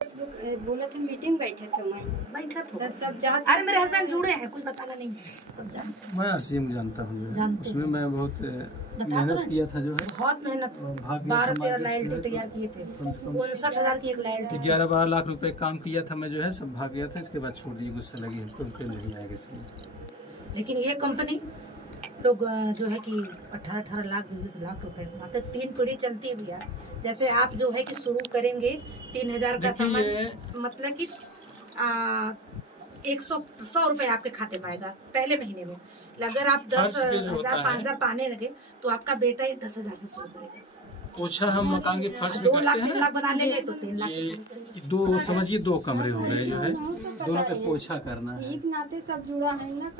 बोला था मीटिंग बैठे थे बैठा था सब जान। अरे मेरे हस्बैंड जुड़े हैं, कुछ बताना नहीं, सब जानते हैं। मैं आरसीएम जानता हूँ, उसमें मैं बहुत मेहनत किया था, जो है बहुत मेहनत। 12-13 लाइट तैयार किए थे, 59,000 की एक लाइट थी। 11-12 लाख रुपए काम किया था मैं, जो है सब भाग गया था। इसके बाद छोड़ दिए, गुस्से लगी कोई नहीं आएगा इसलिए। लेकिन ये कंपनी लोग जो है कि 18-18 लाख 20 लाख रुपए कमाते, 3 पीढ़ी चलती है भैया। जैसे आप जो है कि शुरू करेंगे 3,000 का सामान, मतलब कि 100 रुपए आपके खाते में आएगा पहले महीने में। अगर आप 10,000 5,000 पाने लगे तो आपका बेटा ही 10,000 से शुरू करेगा। पोछा हम मकान के फर्श 2 लाख 3 लाख बना लेंगे तो 3 लाख। ये 2 समझिए 2 कमरे हो गए, जो है दोनों पे पोछा करना है। एक नाते सब जुड़ा है ना,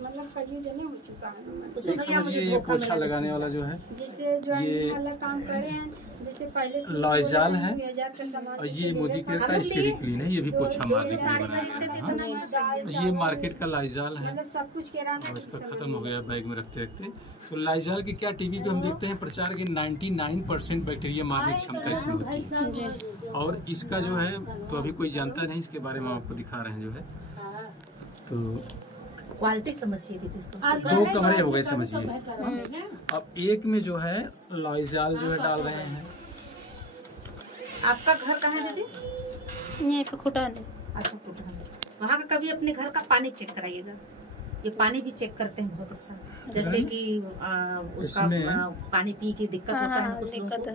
मतलब कई जने हो चुका है ना। एक समझिए ये पोछा लगाने वाला जो है, जैसे ज्वाइनिंग वाला काम करे हैं, जैसे पहले लॉयज़ाल है और ये मोदी केयर का स्टेरिक क्लीन है, ये भी पोछा मारने के लिए बनाया है। ये मार्केट का लॉयज़ाल है, सब कुछ और इसका खत्म हो गया बैग में रखते रखते। तो लॉयज़ाल के क्या टीवी पे हम देखते हैं प्रचार के 99% बैक्टीरिया मारने की क्षमता इसमें होती है, और इसका जो है तो अभी कोई जानता नहीं, इसके बारे में आपको दिखा रहे हैं जो है। तो क्वालिटी समझिए दीदी, 2 कमरे हो गए समझिए। अब एक में जो है लॉयज़ाल जो है डाल रहे हैं। आपका घर कहाँ है दीदी? यहीं पे खुटान है। अच्छा खुटान। वहाँ का कभी अपने घर का पानी चेक कराइएगा, ये पानी भी चेक करते हैं बहुत अच्छा। जैसे कि उसका पानी पी के दिक्कत होता है कुछ लोगों को,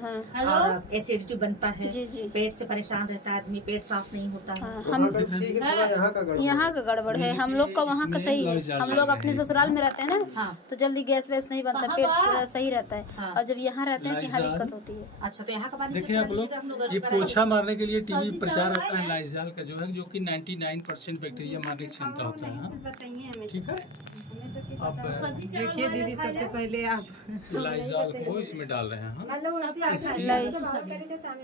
और एसिडिटी बनता है, पेट से परेशान रहता है आदमी, पेट साफ नहीं होता है। यहाँ का गड़बड़ है, हम लोग का वहाँ का सही है। हम लोग अपने ससुराल में रहते हैं ना, तो जल्दी गैस वैस नहीं बनता, पेट सही रहता है। और जब यहाँ रहते हैं तो यहाँ दिक्कत होती है। अच्छा, तो यहाँ का पानी देखिए आप लोग, ये पोछा मारने के लिए टीवी प्रचार आता है लॉयज़ाल का, जो है जो कि 99% बैक्टीरिया मारने की क्षमता होता है। ठीक है, अब देखिए दीदी, सबसे पहले आप लॉयज़ाल को इसमें डाल रहे हैं।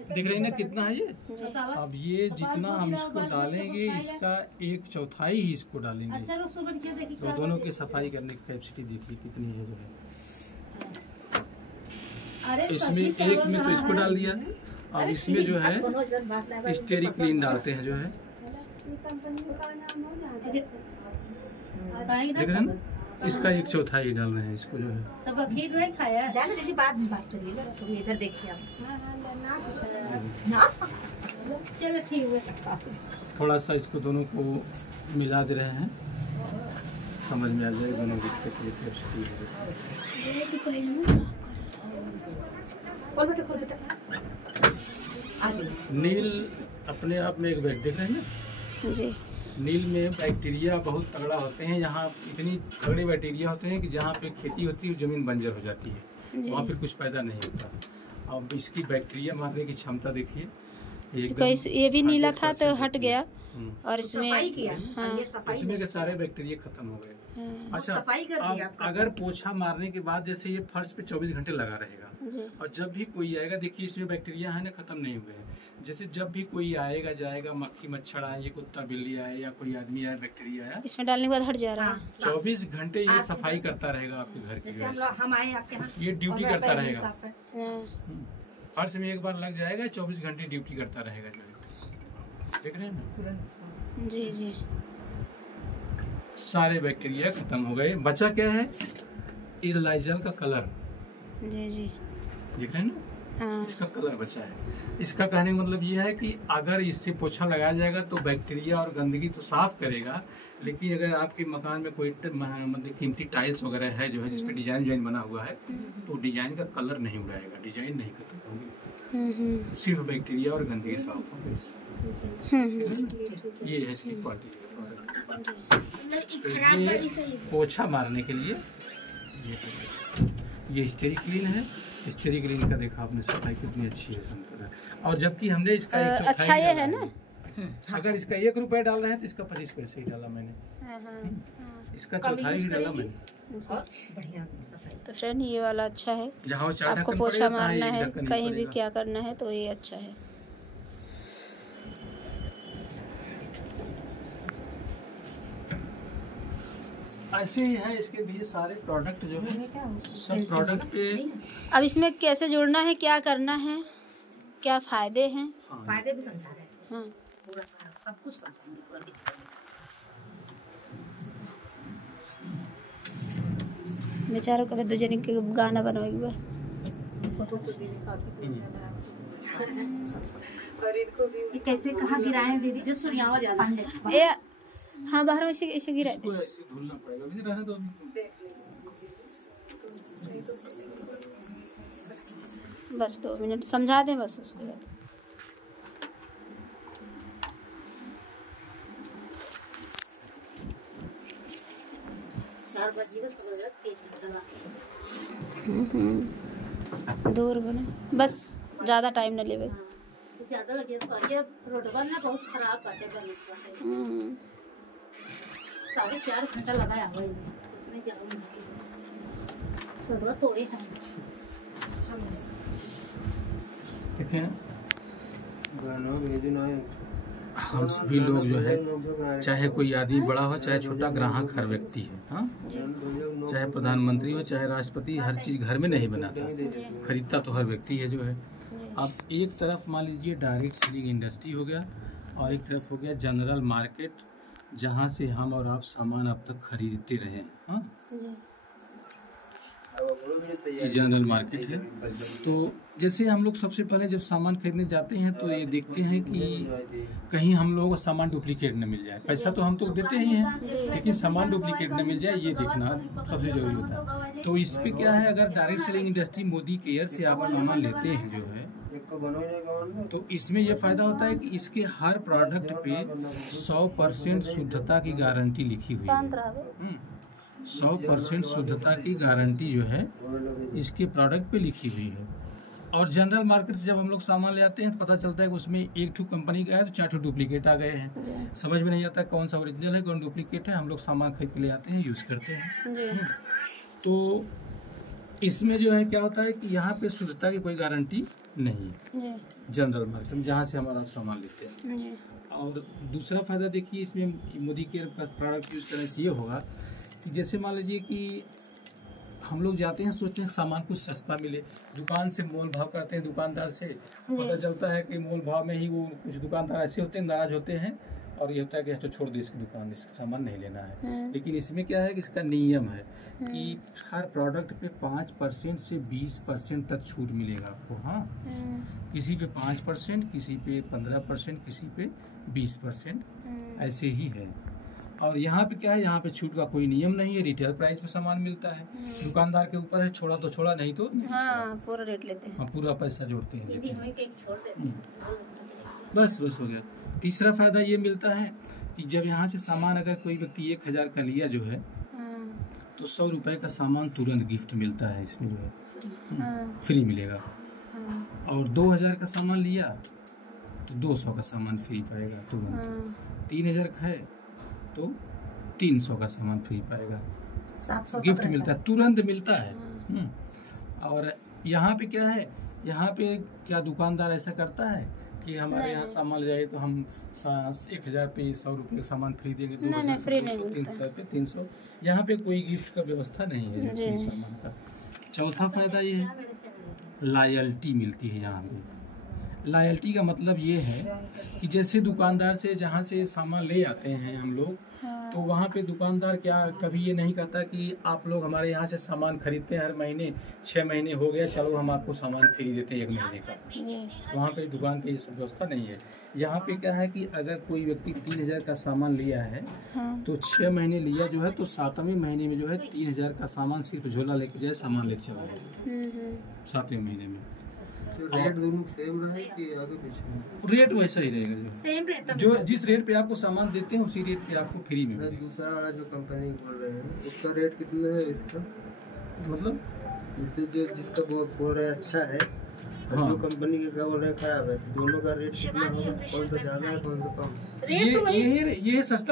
दिख रही ना कितना है ये। अब ये जितना हम इसको डालेंगे, इसका 1/4 ही इसको डालेंगे। तो दोनों की सफाई करने की कैपेसिटी देखिए कितनी है जो है। इसमें एक में तो इसको डाल दिया, अब इसमें जो है स्टेरिक क्लीन डालते हैं जो है। देख रहे हैं ना, इसका 1/4 ही डाल रहे हैं इसको जो है। तब खीर नहीं खाया जाना दीदी, बाद में बात करिएगा। तो इधर देखिए आप, चलो ठीक है। थोड़ा सा इसको दोनों को मिला दे रहे हैं, समझ में आ जाएगा दोनों की कैपेसिटी। नील अपने आप में एक बैग देख रहे हैं ना जी। नील में बैक्टीरिया बहुत तगड़ा होते हैं, यहाँ इतनी तगड़े बैक्टीरिया होते हैं कि जहाँ पे खेती होती है जमीन बंजर हो जाती है, वहाँ पे कुछ पैदा नहीं होता। अब इसकी बैक्टीरिया मारने की क्षमता देखिए। ये भी नीला था तो हट गया, और इसमें इसमें के सारे बैक्टीरिया खत्म हो गए। अच्छा, अब अगर पोछा मारने के बाद जैसे ये फर्श पे 24 घंटे लगा रहेगा, और जब भी कोई आएगा, देखिए इसमें बैक्टीरिया है ना, खत्म नहीं हुए हैं। जैसे जब भी कोई आएगा जाएगा, मक्खी मच्छर आए, ये कुत्ता बिल्ली आए या कोई आदमी आए, बैक्टीरिया आया, इसमें डालने के बाद हट जा रहा है। 24 घंटे ये सफाई करता रहेगा आपके घर की। हम आए आपके यहाँ, ये ड्यूटी करता रहेगा। फर्श में एक बार लग जाएगा, 24 घंटे ड्यूटी करता रहेगा जो है। देख रहे हैं ना जी जी। सारे बैक्टीरिया खत्म हो गए। बचा क्या है? ये लॉयज़ाल का कलर। जी जी, देख रहे हैं ना, इसका कलर बचा है। इसका कहने का मतलब ये है कि अगर इससे पोछा लगाया जाएगा तो बैक्टीरिया और गंदगी तो साफ करेगा, लेकिन अगर आपके मकान में कोई मतलब कीमती टाइल्स वगैरह है जो है, जिसपे डिजाइन बना हुआ है, तो डिजाइन का कलर नहीं उड़ाएगा, डिजाइन नहीं खत्म होगी, सिर्फ बैक्टीरिया और गंदगी साफ होगी। ये है इसकी क्वालिटी। ये पोछा मारने के लिए ये स्टेरिक क्लीन है। स्टेरिक क्लीन का देखा आपने, सफाई कितनी अच्छी है। और जबकि हमने इसका अच्छा ये है ना, अगर इसका 1 रुपया डाल रहे हैं तो इसका 25 पैसे ही डाला मैंने, इसका 1/4 ही डाला मैंने। बढ़िया सफाई। तो फ्रेंड ये वाला अच्छा है, जहाँ आपको पोछा मारना है, कहीं भी क्या करना है तो ये अच्छा है। ऐसे ही है इसके भी सारे प्रोडक्ट जो है, सब प्रोडक्ट पे। अब इसमें कैसे जुड़ना है, क्या करना है, क्या फायदे हैं, फायदे भी समझा रहे हैं। हाँ पूरा सब कुछ समझाएंगे, पूरा डिटेल में। बेचारों का भी दो जने के गाना बनवाई हुआ ये कैसे कहाँ गिराए दीदी? जो सूर्यावा ज्यादा है। हाँ बाहर में इसे गिराए थे। ऐसे धुलना पड़ेगा, अभी रहने दो अभी। बस 2 मिनट समझा दें बस, उसके बाद दूर बने बस, ज़्यादा टाइम न लेवे। ज्यादा लगे ये रोडवा ना बहुत खराब बाटे बने 4.5 घंटा लगाया हुआ इतने ज्यादा रोडवा तोड़े हैं। देखिए हम सभी लोग जो है, चाहे कोई आदमी बड़ा हो चाहे छोटा, ग्राहक हर व्यक्ति है। हाँ, चाहे प्रधानमंत्री हो चाहे राष्ट्रपति, हर चीज घर में नहीं बनाता, खरीदता तो हर व्यक्ति है जो है। अब एक तरफ मान लीजिए डायरेक्ट सेलिंग इंडस्ट्री हो गया और एक तरफ हो गया जनरल मार्केट, जहाँ से हम और आप सामान अब तक खरीदते रहे। हाँ, ये जनरल मार्केट है। तो जैसे हम लोग सबसे पहले जब सामान खरीदने जाते हैं तो ये देखते हैं कि कहीं हम लोगों को सामान डुप्लीकेट न मिल जाए। पैसा तो हम तो देते ही हैं, लेकिन सामान डुप्लीकेट न मिल जाए ये देखना सबसे जरूरी होता है। तो इस पे क्या है, अगर direct selling industry Modi care से आप सामान लेते हैं जो है, तो इसमें यह फायदा होता है कि इसके हर प्रोडक्ट पे 100% शुद्धता की गारंटी लिखी हुई है। 100% शुद्धता की गारंटी जो है इसके प्रोडक्ट पे लिखी हुई है। और जनरल मार्केट से जब हम लोग सामान ले आते हैं तो पता चलता है कि उसमें 1 ठो कंपनी का है तो 4 ठो डुप्लीकेट आ गए हैं। समझ में नहीं आता कौन सा ओरिजिनल है कौन डुप्लीकेट है। हम लोग सामान खरीद के ले आते हैं, यूज़ करते हैं। तो इसमें जो है क्या होता है कि यहाँ पे शुद्धता की कोई गारंटी नहीं है जनरल मार्केट में, जहाँ से हमारा सामान लेते हैं। और दूसरा फायदा देखिए इसमें मोदी केयर का प्रोडक्ट यूज़ करने से ये होगा कि जैसे मान लीजिए कि हम लोग जाते हैं सोचते हैं सामान कुछ सस्ता मिले, दुकान से मोल भाव करते हैं दुकानदार से, पता चलता है कि मोल भाव में ही वो कुछ दुकानदार ऐसे होते हैं नाराज होते हैं और ये होता है कि तो छोड़ दे इसकी दुकान, इसका सामान नहीं लेना है। लेकिन इसमें क्या है कि इसका नियम है कि हर प्रोडक्ट पे 5% से 20% तक छूट मिलेगा आपको। हाँ, किसी पे 5%, किसी पे 15%, किसी पे 20%, ऐसे ही है। और यहाँ पे क्या है, यहाँ पे छूट का कोई नियम नहीं है, रिटेल प्राइस पे सामान मिलता है। दुकानदार के ऊपर है, छोड़ा तो छोड़ा, नहीं तो हाँ, पूरा रेट लेते हैं। हाँ, पूरा पैसा जोड़ते हैं, बस हो गया। तीसरा फायदा ये मिलता है कि जब यहाँ से सामान अगर कोई व्यक्ति 1000 का लिया जो है तो 100 रुपए का सामान तुरंत गिफ्ट मिलता है इसमें जो है, फ्री मिलेगा। और 2000 का सामान लिया तो 200 का सामान फ्री पाएगा तुरंत। 3000 का है तो 300 का सामान फ्री पाएगा, 700 गिफ्ट मिलता है, तुरंत मिलता है। और यहाँ पे क्या है, यहाँ पे क्या दुकानदार ऐसा करता है कि हमारे यहाँ सामान ले जाए तो हम 1000 पे 100 रुपये का सामान फ्री देंगे, 300 पे 300। यहाँ पे कोई गिफ्ट का व्यवस्था नहीं है सामान का। चौथा फायदा ये है लॉयल्टी मिलती है यहाँ पे। लॉयल्टी का मतलब ये है कि जैसे दुकानदार से जहाँ से सामान ले आते हैं हम लोग, तो वहाँ पे दुकानदार क्या कभी ये नहीं कहता कि आप लोग हमारे यहाँ से सामान खरीदते हैं हर महीने, 6 महीने हो गया चलो हम आपको सामान फ्री देते हैं 1 महीने का। वहाँ पे दुकान पे ये सब व्यवस्था नहीं है। यहाँ पे क्या है कि अगर कोई व्यक्ति 3000 का सामान लिया है तो 6 महीने लिया जो है तो 7वें महीने में जो है 3000 का सामान सिर्फ झोला लेके जाए, सामान लेके चला जाए 7वें महीने में। रेट दोनों सेम रहे कि आगे पीछे? रेट वैसा ही रहेगा, जो सेम रहता है। जो जिस रेट पे आपको सामान देते हैं उसी रेट पे आपको फ्री में मिलेगा। दूसरा वाला जो कंपनी बोल रहे हैं उसका रेट कितना है इसका? मतलब इससे जो जिसका बोल रहे हैं अच्छा है, हाँ, जो कंपनी के क्या बोल रहे हैं खराब है, दोनों का रेट कितना होगा? कौन सा ज्यादा है कौन सा कम? ये सस्ता